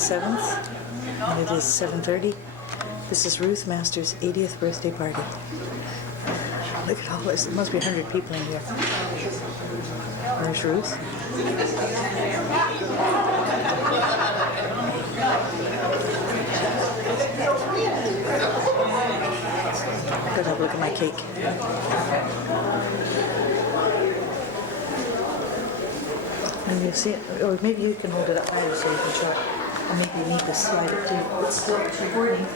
7th, and it is 7:30. This is Ruth Masters' 80th birthday party. Look at all this. There must be 100 people in here. There's Ruth. I gotta have a look at my cake. And you see it, or maybe you can hold it up higher so you can show it. Or maybe you need to slide it too. It's still recording.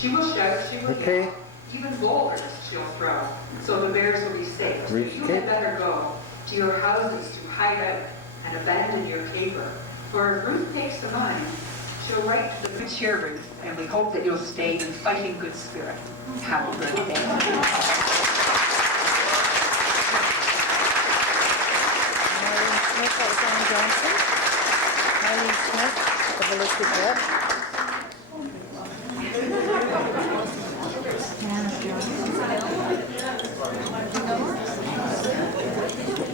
She will shout, she will yell. Even boulders she'll throw, so the bears will be safe. So you had better go to your houses to hide out and abandon your caper. For if Ruth takes the money, she'll write to the good cheer, Ruth, and we hope that you'll stay in fighting good spirit. Happy birthday. Johnson, Eileen Smith, the Holistic Vet,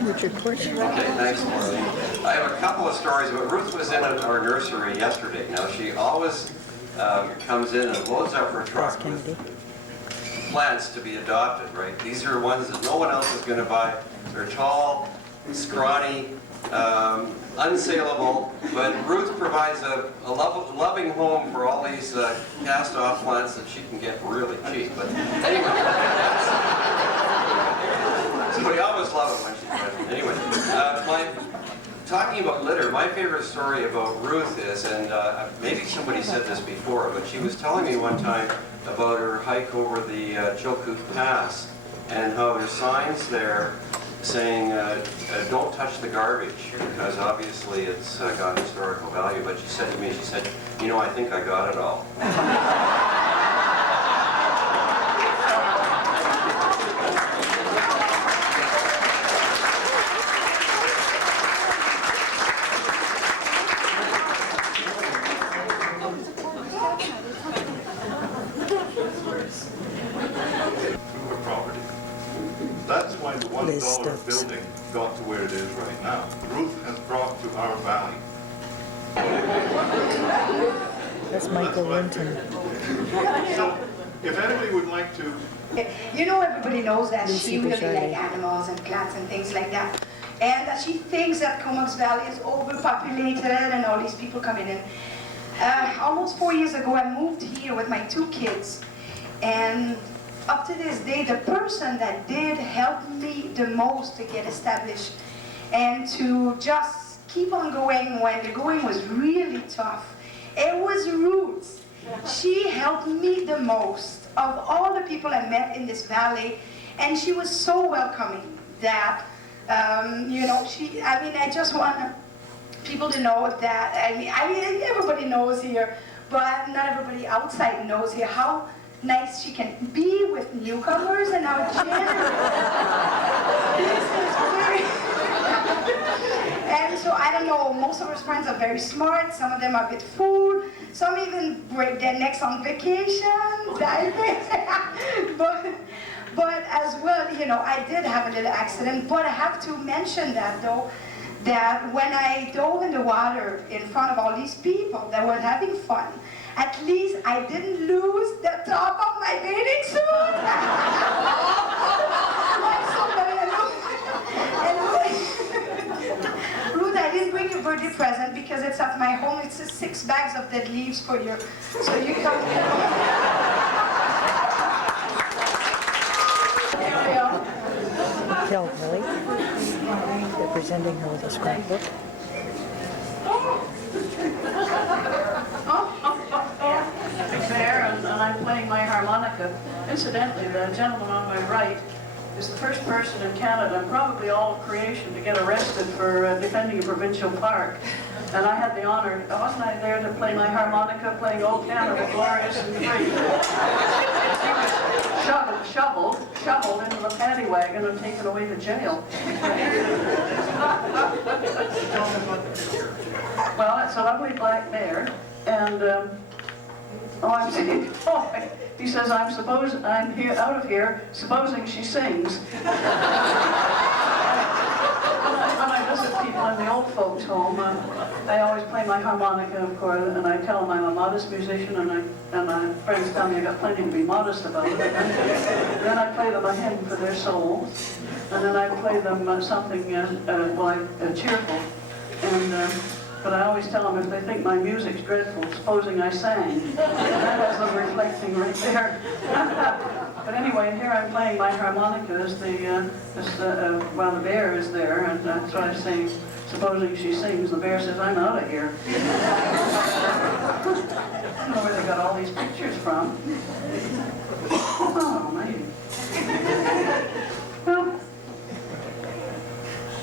Richard Porch. Okay, thanks, Marlene. I have a couple of stories, but Ruth was in our nursery yesterday. Now, she always comes in and loads up her truck with plants to be adopted, right? These are ones that no one else is going to buy. They're tall, scrawny, unsaleable, but Ruth provides a loving home for all these cast-off plants that she can get really cheap. But anyway, so we always love it when she's present. Anyway, talking about litter, my favorite story about Ruth is, and maybe somebody said this before, but she was telling me one time about her hike over the Chilkoot Pass and how there's signs there saying, don't touch the garbage, because obviously it's got historical value. But she said to me, she said, you know, I think I got it all. That's why the $1 building got to where it is right now. Ruth has brought to our valley. That's Michael Winton. So, if anybody would like to... You know, everybody knows that Lucy she really Bouchard. likes animals and plants and things like that. And that she thinks that Comox Valley is overpopulated and all these people coming in. Almost 4 years ago, I moved here with my 2 kids. And up to this day, the person that did help me the most to get established and to just keep on going when the going was really tough, it was Ruth. She helped me the most of all the people I met in this valley, and she was so welcoming that, you know, I just want people to know that, I mean, everybody knows here, but not everybody outside knows here how nice she can be with newcomers and how generous. This is very... And so, I don't know, most of her friends are very smart, some of them are a bit food, some even break their necks on vacation, but as well, you know, I did have a little accident, but I have to mention that though, that when I dove in the water in front of all these people that were having fun, at least I didn't lose the top of my bathing suit. Ruth, I didn't bring your birthday present because it's at my home. It's 6 bags of dead leaves for you, so you come here. Here we are. Kel Kelly. They're presenting her with a scrapbook. There, and I'm playing my harmonica. Incidentally, the gentleman on my right is the first person in Canada, and probably all of creation, to get arrested for defending a provincial park. And I had the honor, wasn't I there to play my harmonica, playing "O Canada, Glorious and Free"? He was shoveled into the paddy wagon and taken away to jail. Well, it's a lovely black bear, and I'm saying, he says, I'm here out of here, supposing she sings. When I visit people in the old folks' home, I always play my harmonica, of course, and I tell them I'm a modest musician, and my friends tell me I got plenty to be modest about it. Then I play them a hymn for their souls, and then I play them something cheerful. And but I always tell them if they think my music's dreadful, supposing I sang. That has them reflecting right there. But anyway, here I'm playing my harmonica while the bear is there, and that's what I sing. Supposing she sings, the bear says, I'm out of here. I don't know where they got all these pictures from. Oh, man. Well,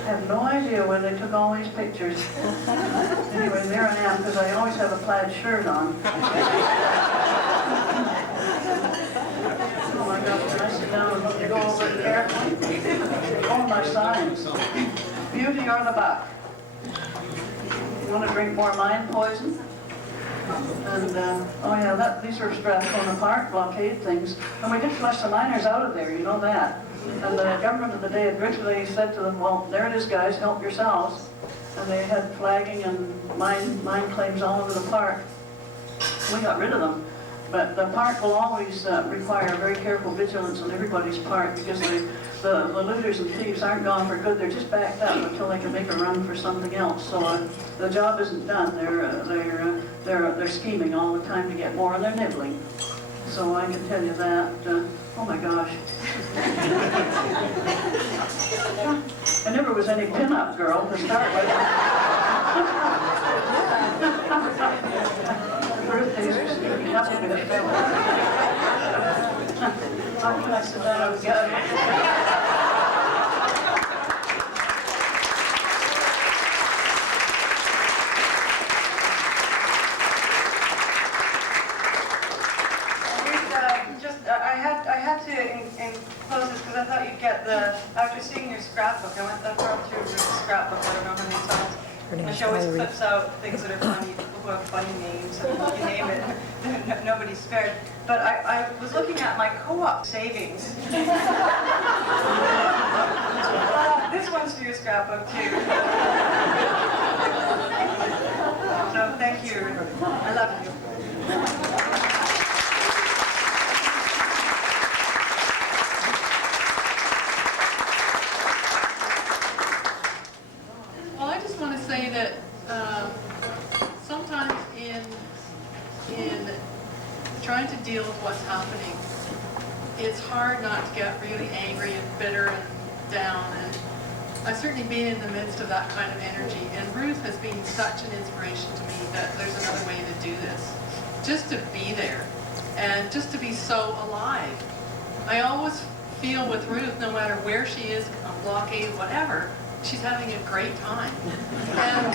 I have no idea where they took all these pictures. Anyway, there I am, because I always have a plaid shirt on. Oh my gosh, can I sit down and let you go over it carefully? Oh, my signs. Beauty or the buck? You want to drink more mind poison? And, oh yeah, these are Strathcona Park blockade things. And we did flush the miners out of there, you know that. And the government of the day had originally said to them, well, there it is, guys, help yourselves. And they had flagging and mine claims all over the park. We got rid of them. But the park will always require very careful vigilance on everybody's part, because the looters and thieves aren't gone for good. They're just backed up until they can make a run for something else. So the job isn't done. They're scheming all the time to get more, and they're nibbling. So I can tell you that. Oh my gosh. I never was any pin-up girl to start with. Birthdays are sneaking up a bit. How can I sit down again? I had to enclose this because I thought you'd get after seeing your scrapbook, I went through Ruth's scrapbook, I don't know how many times. And she always clips out things that are funny, people who have funny names, and you name it, nobody's spared. But I was looking at my co-op savings. This one's for your scrapbook too. So thank you, I love you. Say that sometimes in trying to deal with what's happening, it's hard not to get really angry and bitter and down. And I've certainly been in the midst of that kind of energy. And Ruth has been such an inspiration to me that there's another way to do this. Just to be there and just to be so alive. I always feel with Ruth, no matter where she is, on blockade, whatever, she's having a great time. And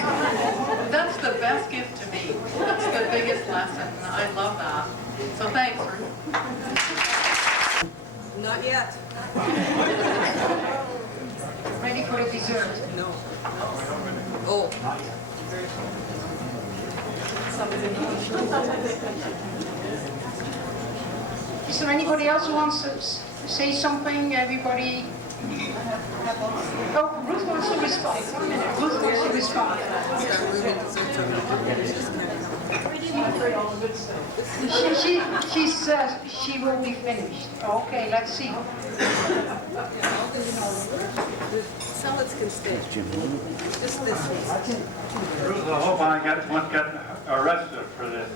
that's the best gift to me. That's the biggest lesson. I love that. So thanks, Ruth. Not yet. Ready for the dessert? No. Oh. Is there anybody else who wants to say something? Everybody? Oh, Ruth wants to respond. 1 minute. Ruth wants to respond. She says she will be finished. Okay, let's see. Salads can stay. Just this one. Ruth, I hope I won't get arrested for this.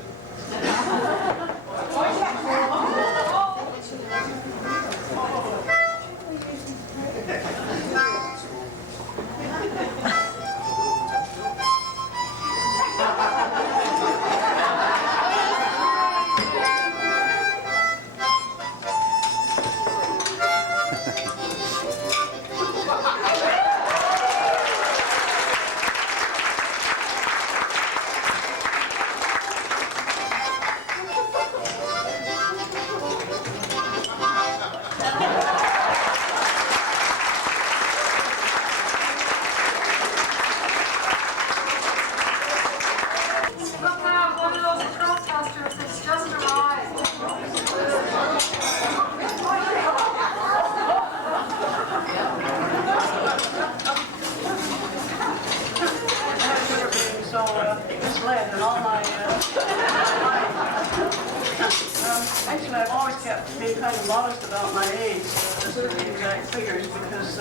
always kept being kind of modest about my age, as to the exact figures, because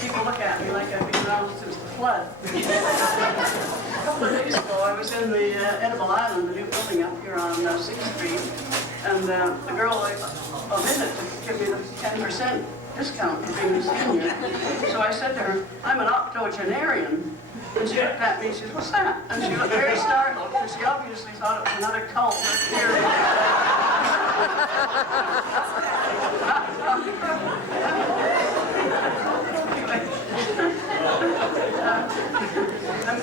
people look at me like I've been around since the flood. A couple of days ago, I was in the Edible Island, the new building up here on 6th Street, and the girl omitted to give me the 10% discount for being a senior. So I said to her, I'm an octogenarian. And she looked at me and she said, what's that? And she looked very startled because she obviously thought it was another cult here.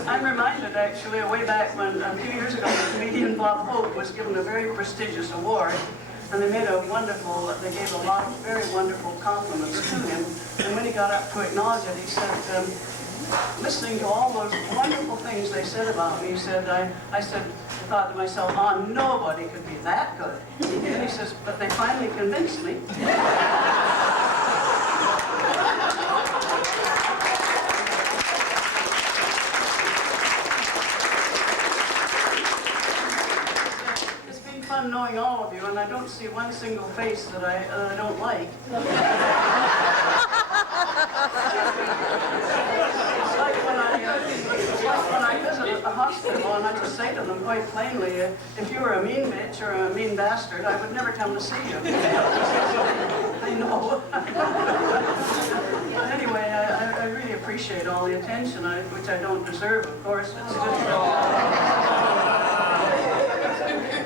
I'm reminded actually way back when a few years ago the comedian Bob Hope was given a very prestigious award. And they made a wonderful, they gave a lot of very wonderful compliments to him. And when he got up to acknowledge it, he said, listening to all those wonderful things they said about me, he said, I thought to myself, oh, nobody could be that good. And he says, but they finally convinced me. Fun knowing all of you, and I don't see one single face that I don't like. It's like when I visit at the hospital, and I just say to them quite plainly, if you were a mean bitch or a mean bastard, I would never come to see you. I know. But anyway, I really appreciate all the attention, which I don't deserve, of course. It's just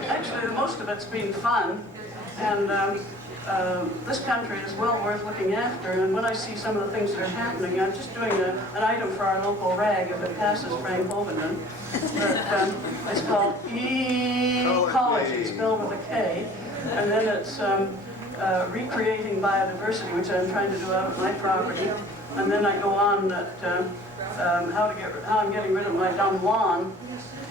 actually, most of it's been fun, and this country is well worth looking after, and when I see some of the things that are happening, I'm just doing an item for our local rag, if it passes Frank Hovenden, that it's called Ecology, spelled with a K, and then it's recreating biodiversity, which I'm trying to do out of my property, and then I go on that how I'm getting rid of my dumb lawn.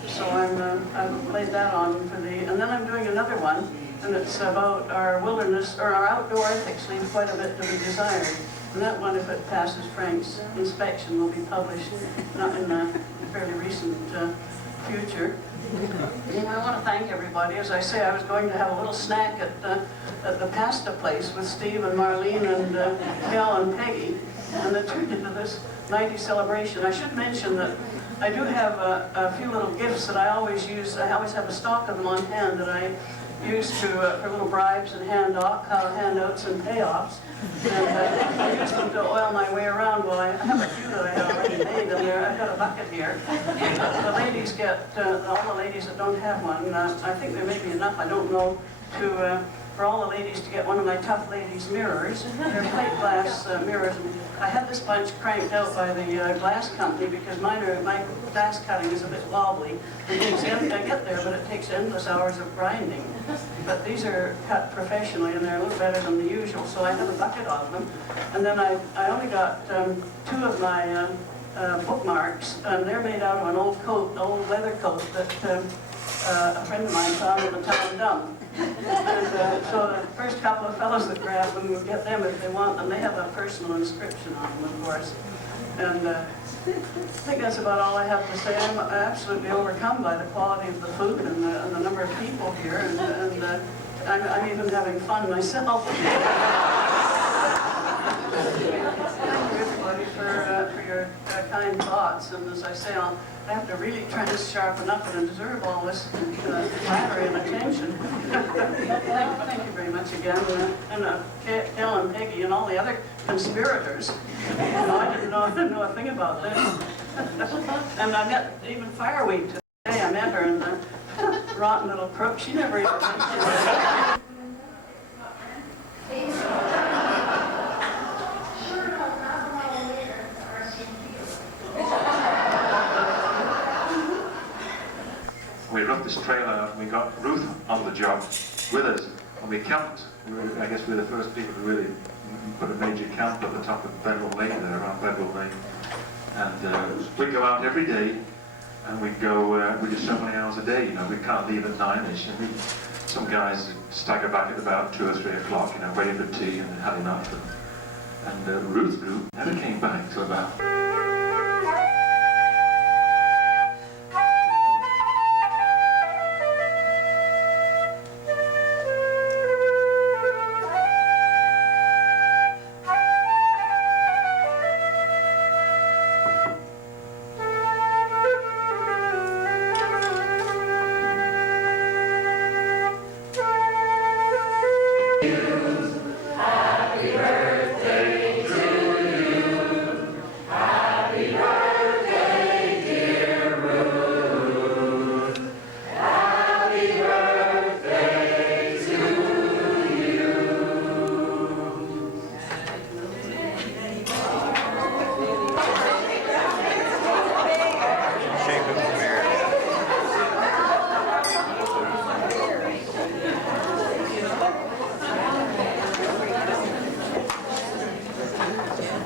So I've laid that on for and then I'm doing another one, and it's about our wilderness, or our outdoor ethics leave quite a bit to be desired. And that one, if it passes Frank's inspection, will be published not in a fairly recent future. And I want to thank everybody. As I say, I was going to have a little snack at the pasta place with Steve and Marlene and Kel and Peggy, and it turned into this mighty celebration. I should mention that I do have a few little gifts that I always use. I always have a stock of them on hand that I use for little bribes and handouts and payoffs. And I use them to oil my way around. Well, I have a few that I have already made, and I've got a bucket here. The ladies get, all the ladies that don't have one, I think there may be enough, I don't know, for all the ladies to get one of my Tough Ladies mirrors. They're plate glass mirrors. I had this bunch cranked out by the glass company because my glass cutting is a bit wobbly. I get there, but it takes endless hours of grinding. But these are cut professionally, and they're a little better than the usual, so I have a bucket of them. And then I only got 2 of my bookmarks, and they're made out of an old coat, an old leather coat that a friend of mine found in the town dump. And so the first couple of fellows that grab them will get them if they want them. They have a personal inscription on them, of course. And I think that's about all I have to say. I'm absolutely overcome by the quality of the food and the number of people here, and I'm even having fun myself. Thank you, everybody, for your kind thoughts. And as I say, I have to really try to sharpen up, and I deserve all this flattery and attention. Thank you very much again. And Kel and Peggy and all the other conspirators. I didn't know a thing about this. And I met even Fireweek today. I met her, and the rotten little crook, she never even mentioned it. We roughed this trailer out, and we got Ruth on the job with us, and we camped. I guess we were the first people to really put a major camp at the top of Bedwell Lane there, around Bedwell Lane. And we'd go out every day, and we'd go, we do so many hours a day, you know, we can't leave at 9-ish. And some guys stagger back at about 2 or 3 o'clock, you know, waiting for tea and had enough. And Ruth's group never came back till about...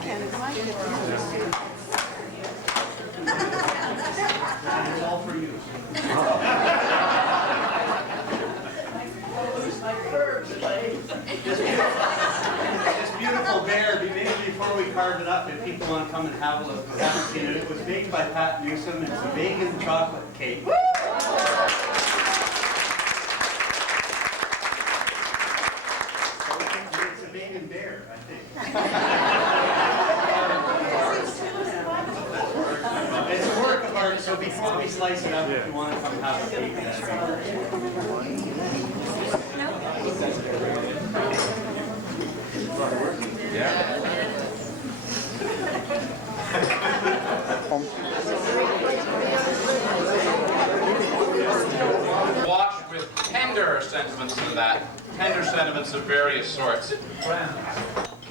Canada. My It's all for you. This beautiful bear, maybe before we carve it up, if people want to come and have a look, haven't seen it. It was baked by Pat Newsom. It's a vegan chocolate cake. It's a vegan bear, I think. It's a work of art, so before we slice it up, if you want to come have a cake, that's Washed with tender sentiments of that, tender sentiments of various sorts,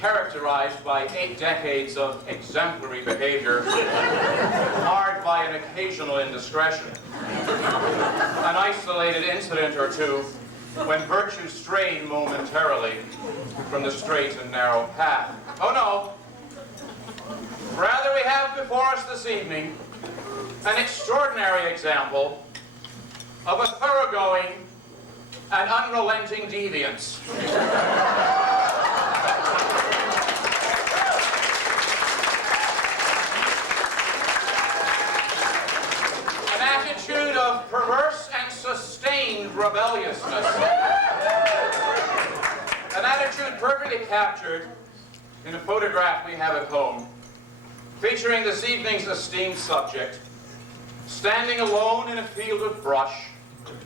characterized by 8 decades of exemplary behavior, marred by an occasional indiscretion, an isolated incident or two when virtue strayed momentarily from the straight and narrow path. Oh no! Rather, we have before us this evening an extraordinary example of a thoroughgoing and unrelenting deviance. An attitude of perverse and sustained rebelliousness. An attitude perfectly captured in a photograph we have at home, featuring this evening's esteemed subject, standing alone in a field of brush,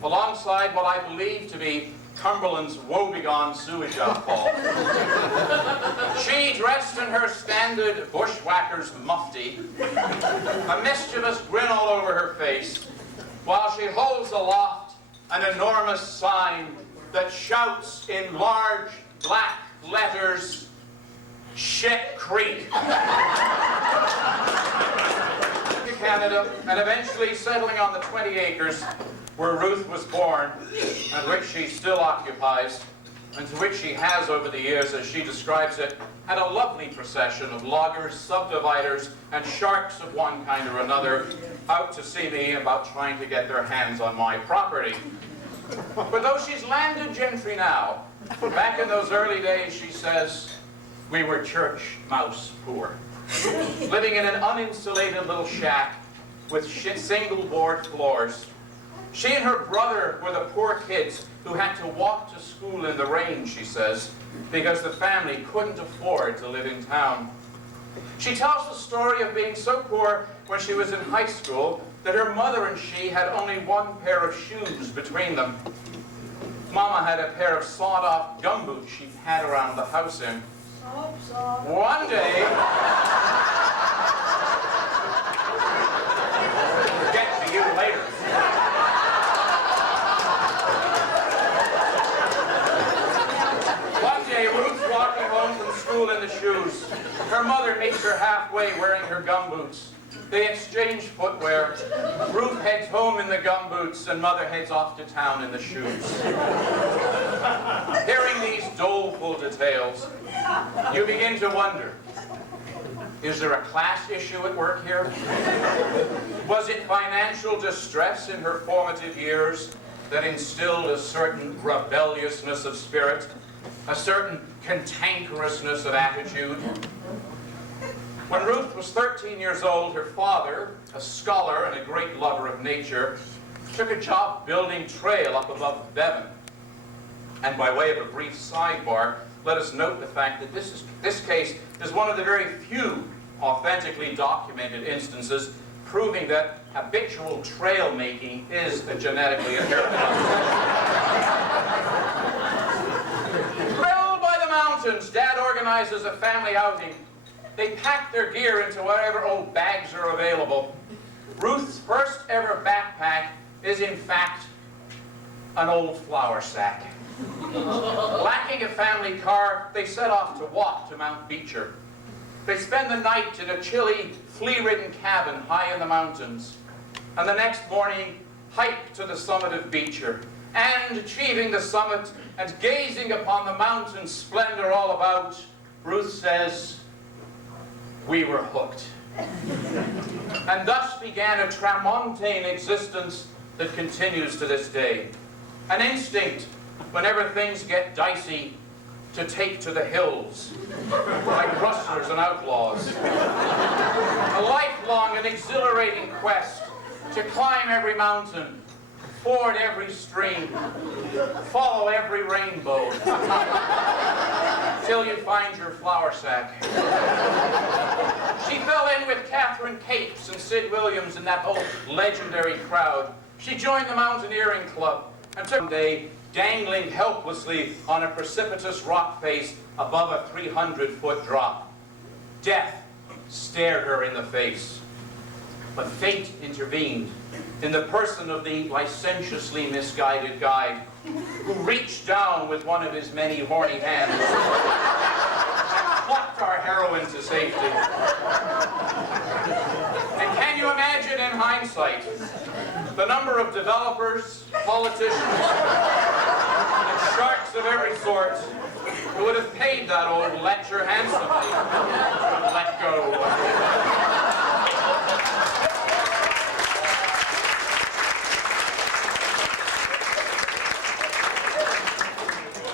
alongside what I believe to be Cumberland's woebegone sewage outfall. She, dressed in her standard bushwhacker's mufti, a mischievous grin all over her face, while she holds aloft an enormous sign that shouts in large black letters, "Shit Creek." Canada, and eventually settling on the 20 acres where Ruth was born, and which she still occupies, and to which she has over the years, as she describes it, had a lovely procession of loggers, subdividers, and sharks of one kind or another out to see me about trying to get their hands on my property. But though she's landed gentry now, back in those early days, she says, we were church mouse poor, living in an uninsulated little shack with single board floors. She and her brother were the poor kids who had to walk to school in the rain, she says, because the family couldn't afford to live in town. She tells the story of being so poor when she was in high school that her mother and she had only one pair of shoes between them. Mama had a pair of sawed-off gumboots she had around the house in. One day, get to you later. One day, Ruth's walking home from school in the shoes. Her mother meets her halfway wearing her gumboots. They exchange footwear. Ruth heads home in the gumboots, and Mother heads off to town in the shoes. Hearing these doleful details, you begin to wonder, is there a class issue at work here? Was it financial distress in her formative years that instilled a certain rebelliousness of spirit, a certain cantankerousness of attitude? When Ruth was 13 years old, her father, a scholar and a great lover of nature, took a job building trail up above Bevan. And by way of a brief sidebar, let us note the fact that this case is one of the very few authentically documented instances proving that habitual trail making is a genetically inherited Thrilled by the mountains, Dad organizes a family outing. They pack their gear into whatever old bags are available. Ruth's first ever backpack is in fact an old flour sack. Lacking a family car, they set off to walk to Mount Beecher. They spend the night in a chilly, flea-ridden cabin high in the mountains, and the next morning hike to the summit of Beecher. And achieving the summit and gazing upon the mountain splendor all about, Ruth says, we were hooked. And thus began a tramontane existence that continues to this day. An instinct, whenever things get dicey, to take to the hills, like rustlers and outlaws. A lifelong and exhilarating quest to climb every mountain, ford every stream, follow every rainbow, till you find your flour sack. She fell in with Catherine Capes and Sid Williams in that whole legendary crowd. She joined the Mountaineering Club and took one day dangling helplessly on a precipitous rock face above a 300-foot drop. Death stared her in the face. But fate intervened in the person of the licentiously misguided guide, who reached down with one of his many horny hands and plucked our heroine to safety. And can you imagine in hindsight the number of developers, politicians, and sharks of every sort who would have paid that old lecher handsomely to let go?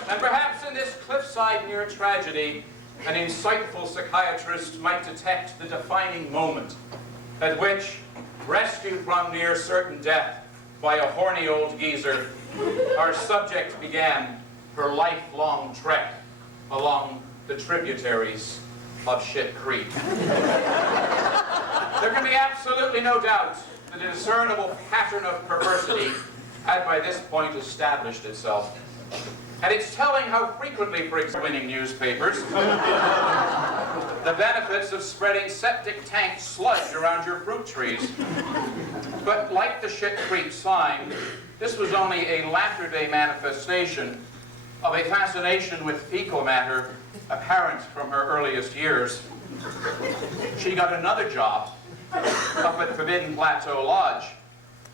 And perhaps in this cliffside near tragedy, an insightful psychiatrist might detect the defining moment at which, rescued from near certain death by a horny old geezer, our subject began her lifelong trek along the tributaries of Shit Creek. There can be absolutely no doubt that a discernible pattern of perversity had by this point established itself. And it's telling how frequently, for example, winning newspapers, the benefits of spreading septic tank sludge around your fruit trees. But like the Shit Creek sign, this was only a latter-day manifestation of a fascination with fecal matter apparent from her earliest years. She got another job up at Forbidden Plateau Lodge,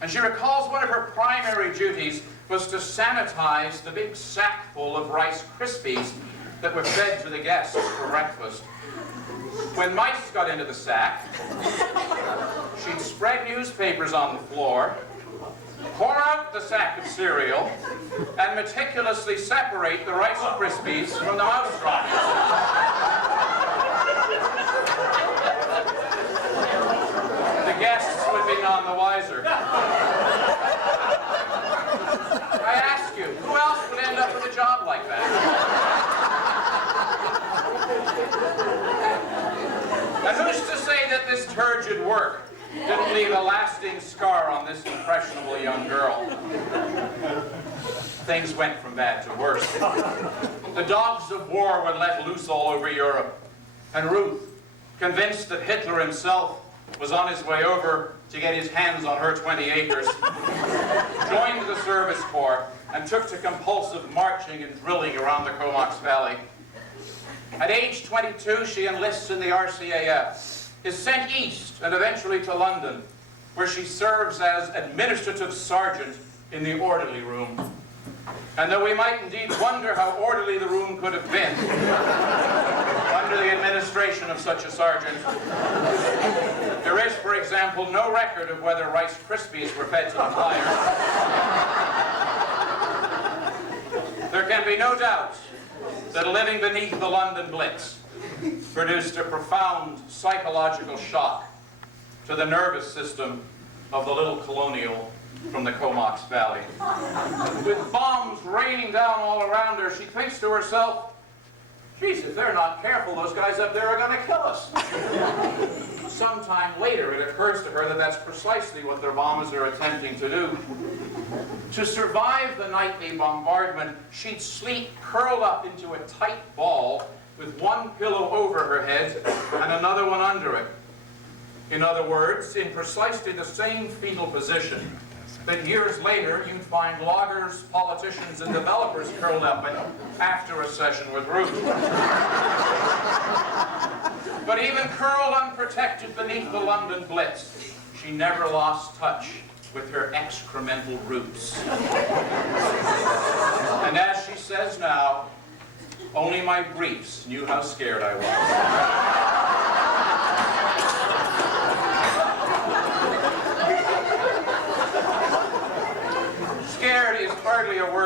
and she recalls one of her primary duties was to sanitize the big sack full of Rice Krispies that were fed to the guests for breakfast. When mice got into the sack, she'd spread newspapers on the floor, pour out the sack of cereal, and meticulously separate the Rice Krispies from the mouse droppings. The guests would be none the wiser. I ask you, who else would end up with a job like that? And who's to say that this turgid work didn't leave a lasting scar on this impressionable young girl? Things went from bad to worse. The dogs of war were let loose all over Europe, and Ruth, convinced that Hitler himself was on his way over to get his hands on her 20 acres, joined the service corps and took to compulsive marching and drilling around the Comox Valley. At age 22, she enlists in the RCAF, is sent east and eventually to London, where she serves as administrative sergeant in the orderly room. And though we might indeed wonder how orderly the room could have been under the administration of such a sergeant, there is, for example, no record of whether Rice Krispies were fed to the flyers. There can be no doubt that living beneath the London Blitz produced a profound psychological shock to the nervous system of the little colonial from the Comox Valley. With bombs raining down all around her, she thinks to herself, geez, if they're not careful, those guys up there are going to kill us. Sometime later, it occurs to her that that's precisely what their bombers are attempting to do. To survive the nightly bombardment, she'd sleep curled up into a tight ball with one pillow over her head and another one under it. In other words, in precisely the same fetal position that years later you'd find loggers, politicians, and developers curled up in after a session with Ruth. But even curled unprotected beneath the London Blitz, she never lost touch with her excremental roots. And as she says now, only my briefs knew how scared I was.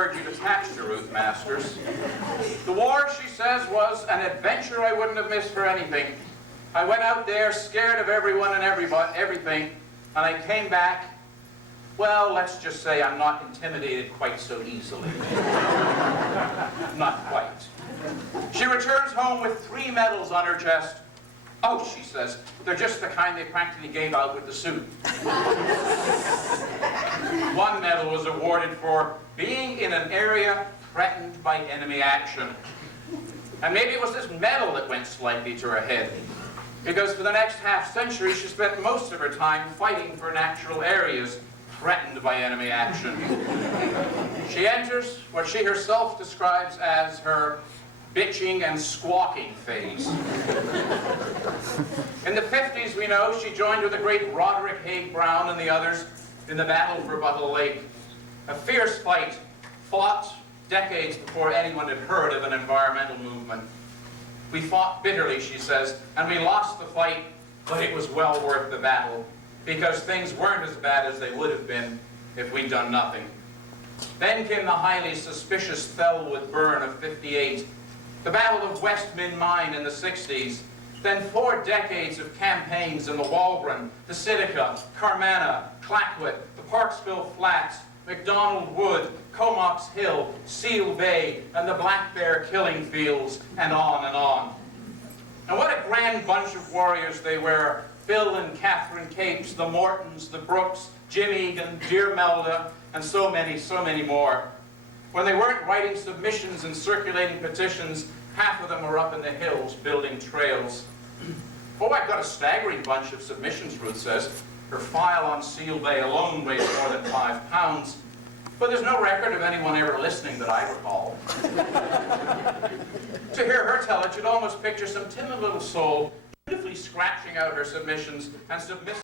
word you'd attach to Ruth Masters. The war, she says, was an adventure I wouldn't have missed for anything. I went out there scared of everyone and everything, and I came back, well, let's just say I'm not intimidated quite so easily. Not quite. She returns home with 3 medals on her chest. Oh, she says, they're just the kind they practically gave out with the suit. One medal was awarded for being in an area threatened by enemy action. And maybe it was this medal that went slightly to her head, because for the next half-century she spent most of her time fighting for natural areas threatened by enemy action. She enters what she herself describes as her bitching and squawking phase. In the 50s, we know, she joined with the great Roderick Haig Brown and the others in the battle for Buttle Lake. A fierce fight, fought decades before anyone had heard of an environmental movement. We fought bitterly, she says, and we lost the fight, but it was well worth the battle, because things weren't as bad as they would have been if we'd done nothing. Then came the highly suspicious Thelwood burn of '58, the Battle of West Min Mine in the 60s, then 4 decades of campaigns in the Walbron, the Sitica, Carmana, Clackwood, the Parksville Flats, McDonald Wood, Comox Hill, Seal Bay, and the Black Bear killing fields, and on and on. And what a grand bunch of warriors they were. Bill and Catherine Capes, the Mortons, the Brooks, Jim Egan, Dear Melda, and so many more. When they weren't writing submissions and circulating petitions, half of them were up in the hills building trails. Oh, I've got a staggering bunch of submissions, Ruth says. Her file on Seal Bay alone weighs more than 5 pounds. But there's no record of anyone ever listening that I recall. To hear her tell it, you'd almost picture some timid little soul beautifully scratching out her submissions and submitting